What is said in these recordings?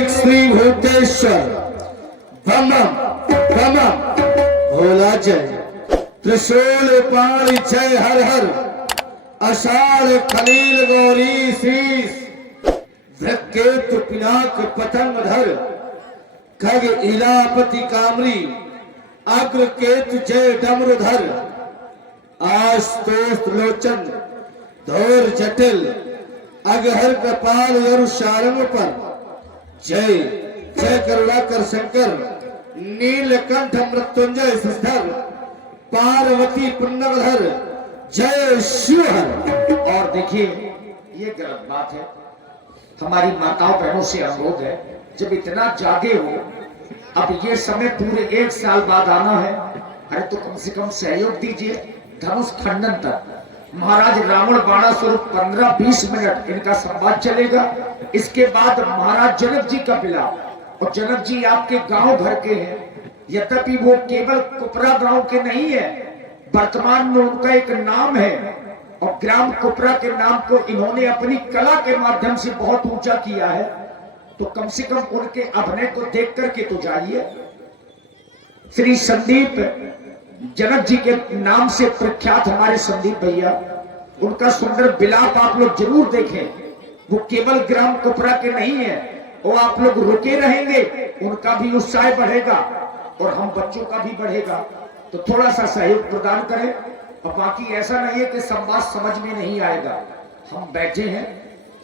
एक श्री भूतेश्वर बम बम भोला जय, त्रिशूल पाणी जय हर हर, आषाढ़ खलील गौरी शीस, केतु पिनाक पतंग धर, खग इलापति कामरी, अग्र केतु जय डमरुधर, आस्तोष लोचन धौर जटिल, अगहर कपाल और शारंग पर, जय जय करुणाकर शंकर, नीलकंठ मृत्युंजय सिद्धर, पार्वती पुण्यधर, जय शिवहर। और देखिए ये गलत बात है, हमारी माताओं बहनों से अनुरोध है, जब इतना जागे हो, अब ये समय पूरे 1 साल बाद आना है, अरे तो कम से कम सहयोग दीजिए। धनुष खंडन तक महाराज रावण बाणासुर 15-20 मिनट इनका संवाद चलेगा। इसके बाद महाराज जनक जी का विलाप, और जनक जी आपके गांव भर के हैं, यद्यपि वो केवल कुपरा गांव के नहीं है, वर्तमान में उनका एक नाम है, और ग्राम कुपरा के नाम को इन्होंने अपनी कला के माध्यम से बहुत ऊंचा किया है। तो कम से कम उनके अभिनय को देख करके तो जाइए। श्री संदीप जनक जी के नाम से प्रख्यात हमारे संदीप भैया, उनका सुंदर विलाप आप लोग जरूर देखें। वो केवल ग्राम कुपरा के नहीं है, वो आप लोग रुके रहेंगे, उनका भी उत्साह बढ़ेगा और हम बच्चों का भी बढ़ेगा। तो थोड़ा सा सहयोग प्रदान करें, और बाकी ऐसा नहीं है कि संवाद समझ में नहीं आएगा। हम बैठे हैं,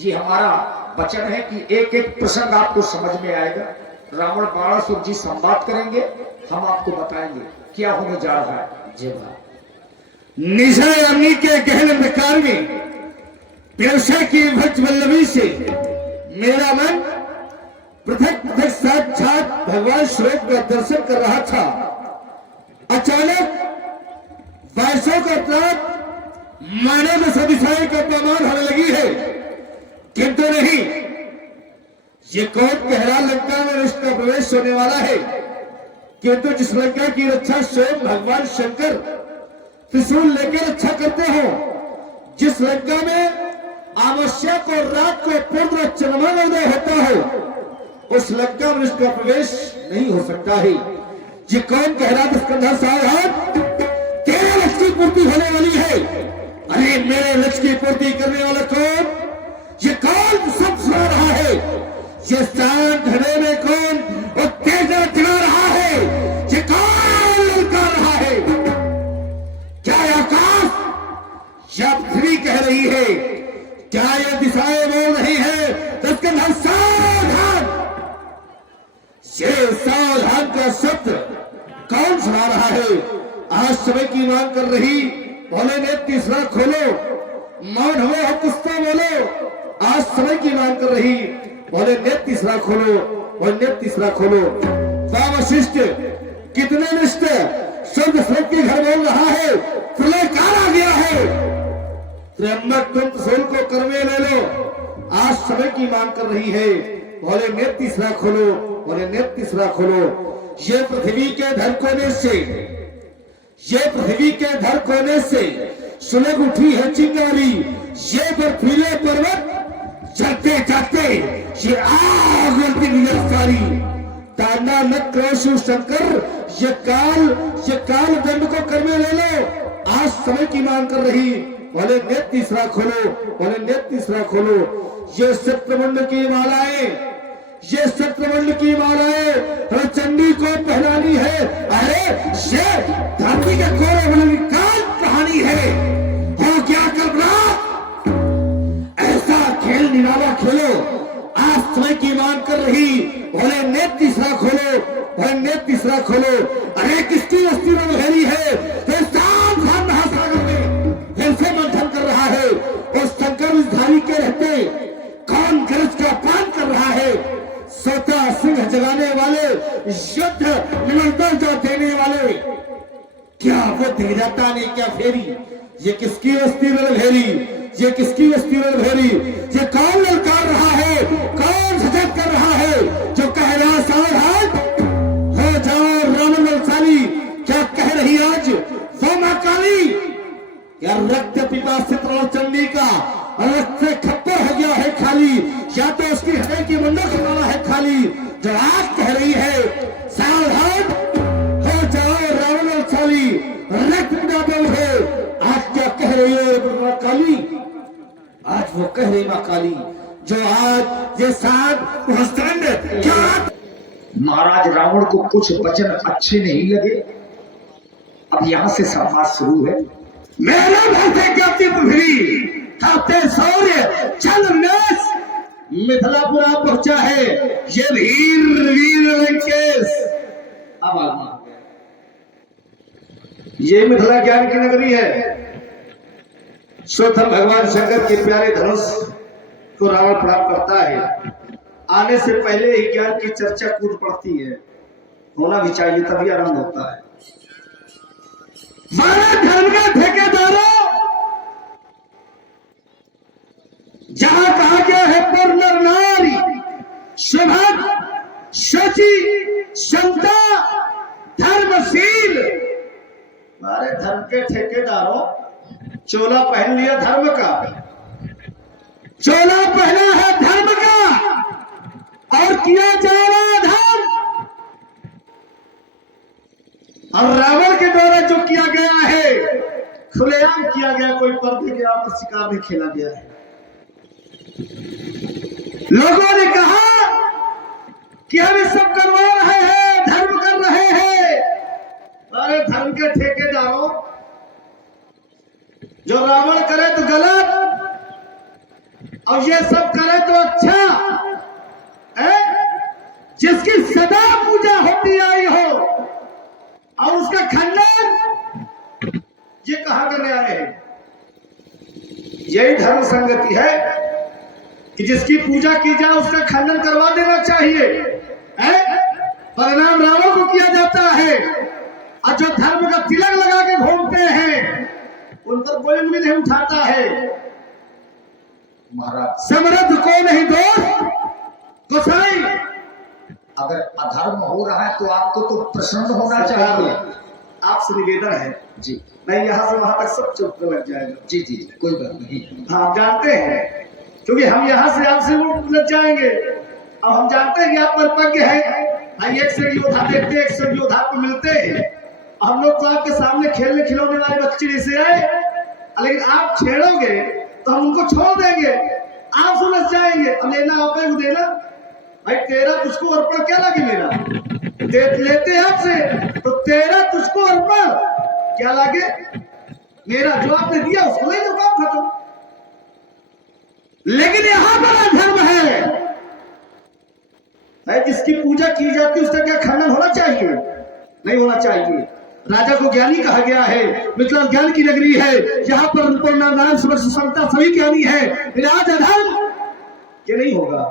ये हमारा वचन है कि एक एक प्रसंग आपको समझ में आएगा। रावण बाणासुर जी संवाद करेंगे, हम आपको बताएंगे क्या होने जा रहा है। जय भा निशय अग्नि के गहन अंधकार में व्यवसाय की भक्त वल्लभी से मेरा मन पृथक पृथक साक्षात भगवान श्वेत का दर्शन कर रहा था। अचानक वैसों का प्राप्त माने में सदिशाएं का प्रमाण होने लगी है, किंतु नहीं, ये कौन कह रहा लंका में इसका प्रवेश होने वाला है, किंतु जिस लंका की रक्षा स्वयं भगवान शंकर त्रिशूल लेकर रक्षा करते हो, जिस लंका में आवश्यक और रात को पूर्ण चंद्रमानोदय होता हो, उस लंका में इसका प्रवेश नहीं हो सकता है। ये कौन कह रहा दुष्कंधा सावधान, तेरे लक्ष्य की पूर्ति होने वाली है। अरे मेरे लक्ष्य की पूर्ति करने वाला कौन, ये कौन सब सुना रहा है, ये शांत घने में कौन उत्तेजना चला रहा है, ये कौन ललकार रहा है, क्या आकाश या पृथ्वी कह रही है, क्या ये दिशाएं बोल रही है, दुष्कंधा सावधान। ये सावधान का शब्द कौन सुना रहा है, आज समय की मांग कर रही, बोले ने तीसरा खोलो, मौन हो कुछ तो बोलो, आज समय की मांग कर रही, बोले ने तीसरा खोलो, बोले ने तीसरा खोलो। वशिष्ठ कितने निष्ठ शब्द श्लोक के घर बोल रहा है, प्रलय काल आ गया है, त्र्यंबक तुम त्रिशूल को कर में ले लो, आज समय की मांग कर रही है, बोले ने तीसरा खोलो, बोले ने तीसरा खोलो। ये पृथ्वी के धर कोने से, ये पृथ्वी के धर कोने से सुलग उठी है चिंगारी, ये बर्फीले पर्वत चलते जाते ये आग उनकी गिरफ्तारी, तांडा न क्रोशु शंकर, ये काल दंड को कर में ले लो, आज समय की मांग कर रही, बोले नेत्र तीसरा खोलो, बोले नेत्र तीसरा खोलो। ये सत्यमंड की मालाएं, ये सत्यमंड की मालाएं चंडी को पहनानी है। अरे ये धरती के कोरे बनी काल कहानी है, हो क्या कल्पना, ऐसा खेल निराला खेलो, आज समय की मांग कर रही, बोले नेत्र तीसरा खोलो, बोले नेत्र तीसरा खोलो। अरे किसकी वस्ती में बहेरी है, महासागर में फिर से मंथन कर रहा है, और शंकर उस धारी के रहते कौन गरज का पान कर रहा है, सोता सिंह जगाने वाले, युद्ध निरंतर जो देने वाले, क्या वो धीरता ने क्या फेरी, ये किसकी वस्ती में घेरी, ये किसकी वस्ती में घेरी, ये कौन ललकार रहा है, कौन सजग कर रहा है, जो कह रहा सावधान हो जाओ राम बलशाली, क्या कह रही आज वो मां काली, क्या रक्त पिपासित चंडी का रक्त से खप्पर हो गया है खाली, या तो उसकी हृदय की मंडल करवाना है खाली, माकाली जो आज कह रही है सावधान हो जाओ रावण और चाली रक्त डाल है। आज क्या कह रही है माँ काली? आज वो कह रही माँ काली जो आज ये साथ हस्तांड क्या महाराज रावण को कुछ वचन अच्छे नहीं लगे। अब यहाँ से संवाद शुरू है। मेरा भरते ज्ञाति पृथ्वी खाते सौर्य चल नेस मिथिलापुरा पहुंचा है ये वीर वीर लंकेश। अब आगे ये मिथिला ज्ञान की नगरी है। स्वतः भगवान शंकर के प्यारे धनुष को रावण प्राप्त करता है। आने से पहले ही ज्ञान की चर्चा कूद पड़ती है। होना भी चाहिए तभी आरंभ होता है। मारा धर्म का ठेकेदारों जहां कहा गया है पर नर नारी सुभग शची क्षमता धर्मशील। मारे धर्म के ठेकेदारों चोला पहन लिया धर्म का, चोला पहना है धर्म का और किया जा रहा धर्म। और रावण के द्वारा जो किया गया है खुलेआम किया गया, कोई पर्दे के आप शिकार में खेला गया है। लोगों ने कहा कि हम ये सब करवा रहे हैं, धर्म कर रहे हैं। अरे धर्म के ठेकेदारों जो रावण करे तो गलत और ये सब करे तो अच्छा है। जिसकी सदा पूजा होती आई हो और उसका खंडन ये कहां करने आए हैं? यही धर्म संगति है कि जिसकी पूजा की जाए उसका खंडन करवा देना चाहिए। परिणाम रावण को किया जाता है और जो धर्म का तिलक लगा के घूमते हैं उन पर कोई उंगली नहीं उठाता है। महाराज समृद्ध को नहीं दोष गोसाई। अगर अधर्म हो रहा है तो आपको तो प्रसन्न होना चाहिए। आपसे निवेदन है जी नहीं, यहाँ से वहां तक सब चुप लग जाएगा। जी जी कोई बात नहीं। हाँ जानते हैं क्योंकि हम यहाँ से आपसे वो लग जाएंगे। अब हम जानते हैं कि आप परिपक्व हैं। एक से योद्धा देखते एक से योद्धा को मिलते हैं। हम लोग तो आपके सामने खेलने खिलौने वाले बच्चे जैसे आए, लेकिन आप छेड़ोगे तो हम उनको छोड़ देंगे, आप सुलझ जाएंगे। अब लेना आप को देना भाई, तेरा तुझको अर्पण क्या लगे? मेरा लेते आपसे तो तेरा तुझको अर्पण क्या लगे? मेरा जो आपने दिया उसको ले लो, काम खत्म। लेकिन यहां बड़ा धर्म है जिसकी पूजा की जाती है उसका क्या खंडन होना चाहिए? नहीं होना चाहिए। राजा को ज्ञानी कहा गया है, मिथिला ज्ञान की नगरी है, यहाँ पर नारायण समता सभी ज्ञानी है। राज अधर्म ये नहीं होगा।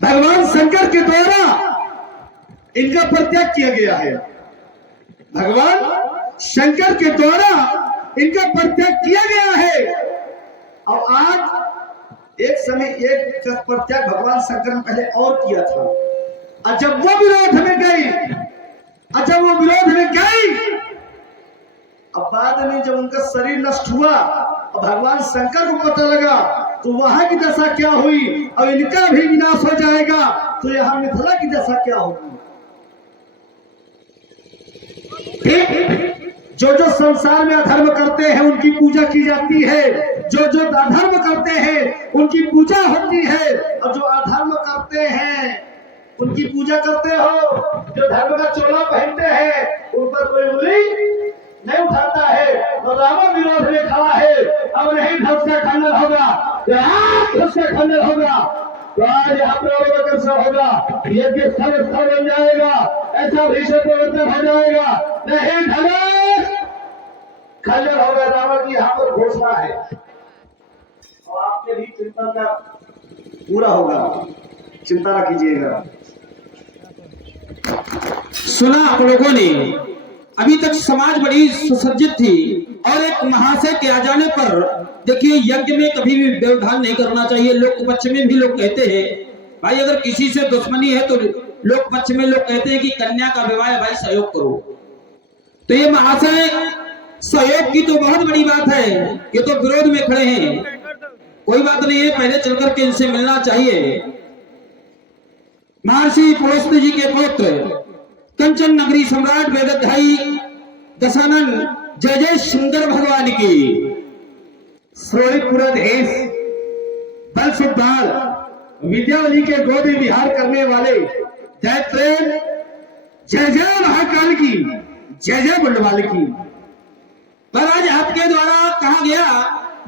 भगवान शंकर के द्वारा इनका परित्याग किया गया है। भगवान शंकर के द्वारा इनका परित्याग किया गया है। और आज एक समय एक परित्याग भगवान शंकर ने पहले और किया था। और जब वो विरोध में गई, अब बाद में जब उनका शरीर नष्ट हुआ और भगवान शंकर को पता लगा तो वहां की दशा क्या हुई और इनका भी विनाश हो जाएगा तो यहाँ मिथिला की दशा क्या होगी? जो जो संसार में अधर्म करते हैं उनकी पूजा की जाती है, जो जो अधर्म करते हैं उनकी पूजा होती है, और जो अधर्म करते हैं उनकी पूजा करते हो। जो धर्म का चोला पहनते हैं उन पर कोई उंगली नहीं उठाता है। तो रावण विरोध में खड़ा है। अब नहीं धर्म का खंडन होगा, उसका खंडन होगा तो आज यहाँ पर होगा, यज्ञ स्थल बन जाएगा, ऐसा भीषण परिवर्तन हो जाएगा। नहीं धनुष खंडन होगा, रावण की यहाँ पर घोषणा है और आपके भी चिंता का पूरा होगा, चिंता न कीजिएगा। सुना आप लोगों ने, अभी तक समाज बड़ी सुसज्जित थी और एक महाशय के आ जाने पर देखिए यज्ञ में कभी भी व्यवधान नहीं करना चाहिए। लोक पक्ष में भी लोग कहते हैं भाई अगर किसी से दुश्मनी है तो लोक पक्ष में लोग कहते हैं कि कन्या का विवाह भाई सहयोग करो। तो ये महाशय सहयोग की तो बहुत बड़ी बात है, ये तो विरोध में खड़े हैं। कोई बात नहीं है, पहले चलकर के इनसे मिलना चाहिए। महर्षि पुलस्त्य जी के पुत्र कंचन नगरी सम्राट वेदध्यायी दशानन जय जय सुंदर भगवान की। श्रोणी पूरा देश बल सुधार विद्यावली के गोद में विहार करने वाले जय प्रेम जय जय महाकाल की, जय जय बुंडवाल की। पर आज आपके द्वारा कहा गया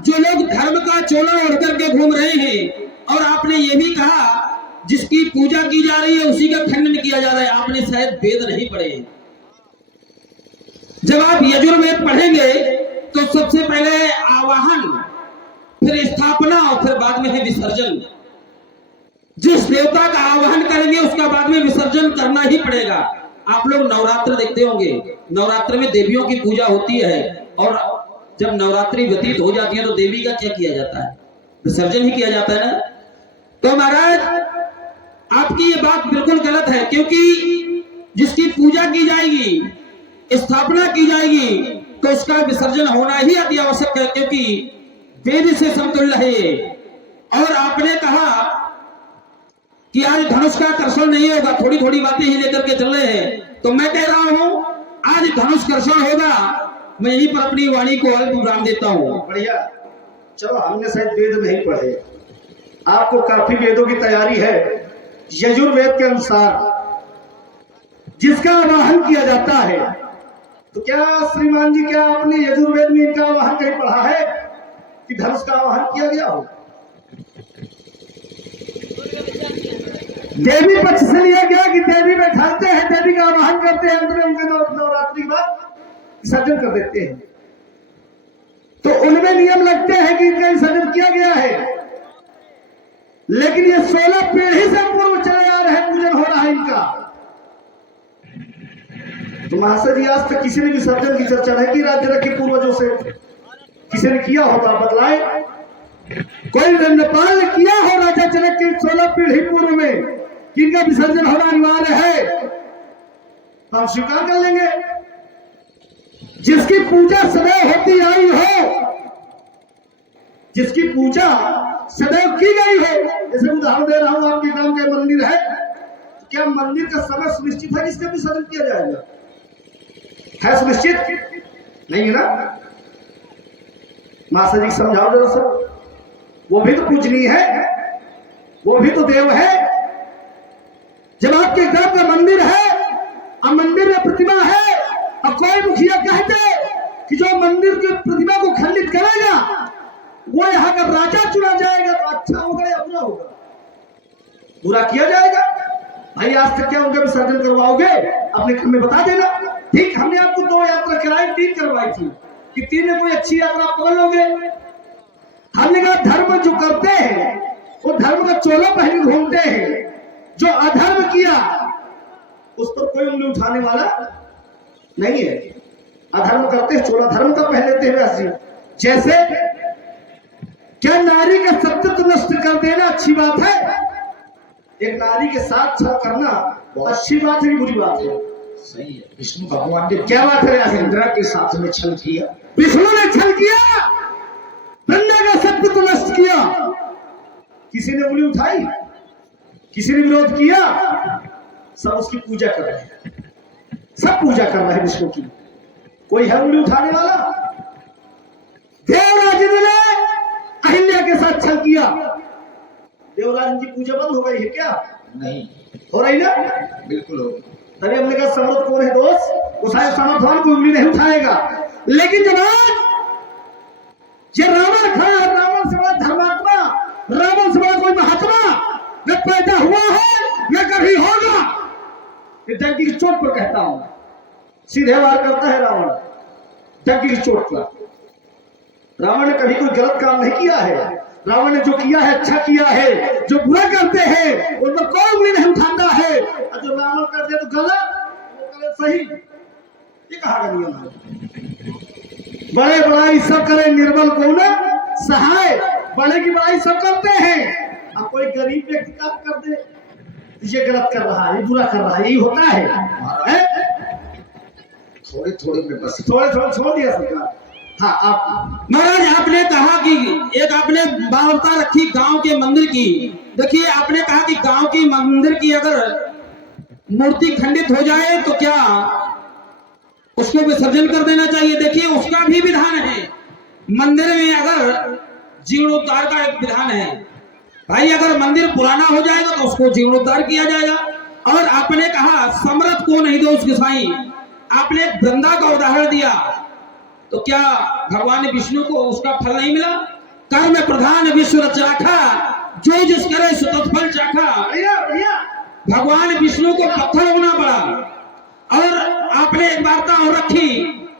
जो लोग धर्म का चोला ओढ़ करके घूम रहे हैं, और आपने ये भी कहा जिसकी पूजा की जा रही है उसी का खंडन किया जा रहा है। आपने शायद वेद नहीं पढ़े। जब आप यजुर्वेद पढ़ेंगे तो सबसे पहले आवाहन, फिर स्थापना और फिर बाद में है विसर्जन। जिस देवता का आवाहन करेंगे उसका बाद में विसर्जन करना ही पड़ेगा। आप लोग नवरात्र देखते होंगे, नवरात्र में देवियों की पूजा होती है, और जब नवरात्रि व्यतीत हो जाती है तो देवी का क्या किया जाता है? विसर्जन ही किया जाता है ना। तो महाराज आपकी ये बात बिल्कुल गलत है, क्योंकि जिसकी पूजा की जाएगी, स्थापना की जाएगी, तो उसका विसर्जन होना ही अति आवश्यक है, क्योंकि वेद से समतुल्य है ये। और आपने कहा कि आज धनुष का कर्षण नहीं होगा, थोड़ी थोड़ी बातें ही लेकर के चल रहे हैं, तो मैं कह रहा हूं आज धनुष कर्षण होगा। मैं यहीं पर अपनी वाणी को अल्प विराम देता हूं। बढ़िया, चलो हमने शायद वेद नहीं पढ़े, आपको काफी वेदों की तैयारी है। यजुर्वेद के अनुसार जिसका आवाहन किया जाता है, तो क्या श्रीमान जी, क्या आपने यजुर्वेद में इनका आवाहन कहीं पढ़ा है कि धनुष का आवाहन किया गया हो? देवी पक्ष से लिया गया कि देवी में ढालते हैं, देवी का आवाहन करते हैं, अंत में उनके नवरात्रि के बाद विसर्जन कर देते हैं। तो उनमें नियम लगते हैं कि इनका विसर्जन किया गया है, लेकिन ये 16 पीढ़ी से पूर्व चले आ रहे पूजन हो रहा है इनका। तो महाशय जी, आज तक किसी ने विसर्जन की चर्चा नहीं की राज्य के पूर्वजों से? किसी ने किया हो तो आप बतलाएं। कोई नेपाल ने किया हो राजा जनक के 16 पीढ़ी पूर्व में कि इनका विसर्जन होना अनिवार्य है, तो हम स्वीकार कर लेंगे। जिसकी पूजा सदैव होती आई हो, जिसकी पूजा सदैव की गई हो, जैसे उदाहरण दे रहा हूं, आपके गांव के मंदिर है, तो क्या मंदिर का समय सुनिश्चित है जिसका विसर्जन किया जाएगा? है सुनिश्चित? नहीं है ना। मासा जी समझाओ जरा सर, वो भी तो पूजनीय है, वो भी तो देव है। जब आपके गांव का मंदिर है और मंदिर में प्रतिमा है, और कोई मुखिया कहते कि जो मंदिर की प्रतिमा को खंडित करेगा वो यहाँ का राजा चुना जाएगा, तो अच्छा होगा या बुरा होगा? बुरा किया जाएगा। भाई आज तक क्या उनका विसर्जन करवाओगे? अपने घर में बता देना। ठीक, हमने आपको 2 यात्रा कराई, 3 करवाई थी कि 3 में कोई अच्छी यात्रा पकड़ लोगे। हमने कहा धर्म जो करते हैं वो धर्म का चोला पहन घूमते हैं, जो अधर्म किया उस पर कोई उंगली उठाने वाला नहीं है। अधर्म करते हैं, चोला धर्म का पहन लेते हैं। वैसे जैसे क्या नारी का सत्यत्व नष्ट कर देना अच्छी बात है? एक नारी के साथ छल करना अच्छी बात है कि बुरी बात है? सही है। विष्णु भगवान ने क्या बात है? इंद्रा के साथ में छल किया, विष्णु ने छल किया, बंदे का सत्यत्व नष्ट किया। किसी ने उंगली उठाई? किसी ने विरोध किया? सब उसकी पूजा कर रहे हैं, सब पूजा कर रहे हैं विष्णु की। कोई है उंगली उठाने वाला? देवराज ने अहिल्या के साथ छल किया, देवराज की पूजा बंद हो गई है क्या? नहीं हो रही ना? बिल्कुल हो। तभी हमने कहा समर्थ कौन है दोस्त? वो शायद समर्थवान को उंगली नहीं उठाएगा। लेकिन जब ये रावण खड़ा है, रावण से बड़ा धर्मात्मा, रावण से बड़ा कोई महात्मा न पैदा हुआ है न कभी होगा, ये डंकी की चोट पर कहता हूं। सीधे वार करता है रावण डंकी की चोट पर। रावण ने कभी कोई गलत काम नहीं किया है। रावण ने जो किया है अच्छा किया है, जो बुरा करते हैं उन पर कोई उंगली नहीं उठाता है, और जो रावण करते तो गलत, वो गलत सही, ये कहा का नियम है। बड़े बड़ाई सब करे, निर्बल को न सहाय। बड़े की बड़ाई सब करते हैं, अब कोई गरीब व्यक्ति का कर दे ये गलत कर रहा है, ये बुरा कर रहा है, यही होता है? थोड़े थोड़े में बस थोड़े थोड़े छोड़ दिया सरकार। हाँ, आप महाराज आपने कहा कि एक आपने वार्ता रखी गांव के मंदिर की, देखिए आपने कहा कि गांव की मंदिर की अगर मूर्ति खंडित हो जाए तो क्या उसको विसर्जन कर देना चाहिए। देखिए उसका भी विधान है, मंदिर में अगर जीर्णोद्धार का एक विधान है। भाई अगर मंदिर पुराना हो जाएगा तो उसको जीर्णोद्धार किया जाएगा। और आपने कहा समर्थ को नहीं दोष गोसाई, आपने वृंदा का उदाहरण दिया, तो क्या भगवान विष्णु को उसका फल नहीं मिला। कर्म प्रधान विश्व रचराखा, जो जिस करे सो तत्फल चाखा। भगवान विष्णु को पत्थर होना पड़ा। और आपने एक वार्ता और रखी